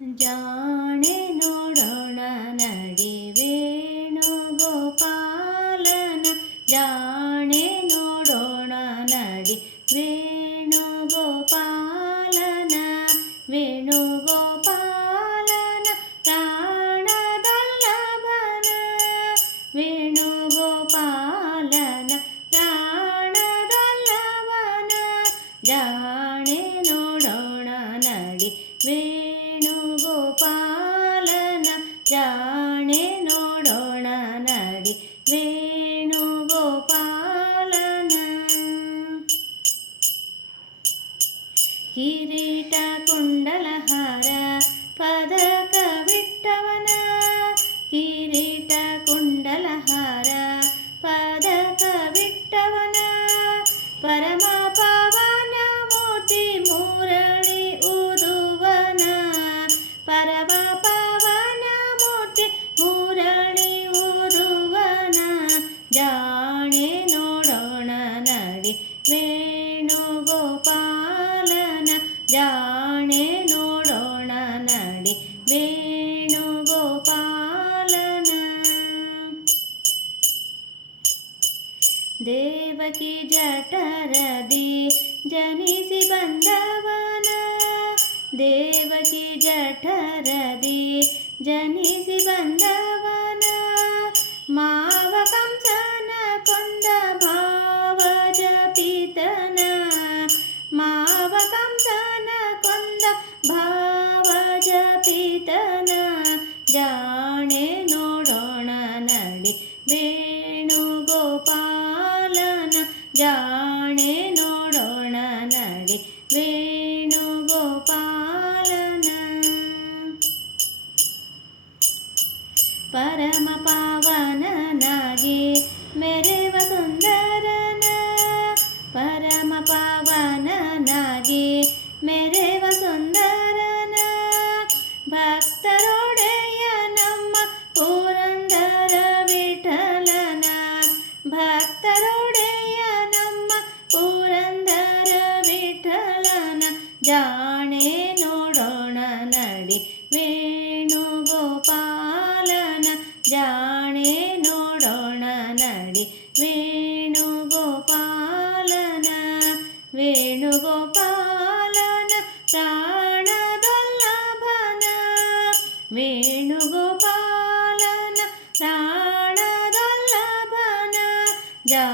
ಜಾಣೆ ನೋಡೋಣ ನಡಿವೇಣು ವೇಣುಗೋಪಾಲನ ಜಾಣೆ ನೋಡೋಣ ನಡಿ ವೇಣುಗೋಪಾಲನ ವೇಣುಗೋಪಾಲನ ವೇಣು ವೇಣುಗೋಪಾಲನ ಪ್ರಾಣದಲ್ಲಭನ ವೇಣು ಜಾ ಕಿರೀಟ ಕುಂಡಲಹಾರ ಪದಕ ಬಿಟ್ಟವನ ಕಿರೀಟ ಕುಂಡಲಹಾರ ಪದಕ ಬಿಟ್ಟವನ ಪರಮ ದೇವಕಿ ಜಠರದಿ ಜನಿಸಿ ಬಂದವನ ದೇವಕಿ ಜಠರದಿ ಜನಿಸಿ ಬಂದವನ ಮಾವ ಕಂಸನ ಕೊಂದ ಭಾವ ಜಪಿತನ ಮಾವ ಕಂಸನ ಕೊಂದ ಭಾವ ಪರಮ ಪಾವನನಾಗಿ ಮೆರೆವ ಸುಂದರನ ಪರಮ ಪಾವನನಾಗಿ ಮೆರೆವ ಸುಂದರನ ಭಕ್ತರೊಡೆಯ ನಮ್ಮ ಪುರಂದರ ವಿಠಲನ ಭಕ್ತರೊಡೆಯ ನಮ್ಮ ಪುರಂದರ ವಿಠಲನ ಜಾಣೆ वेणुगोपालन प्राणदल्लभन जा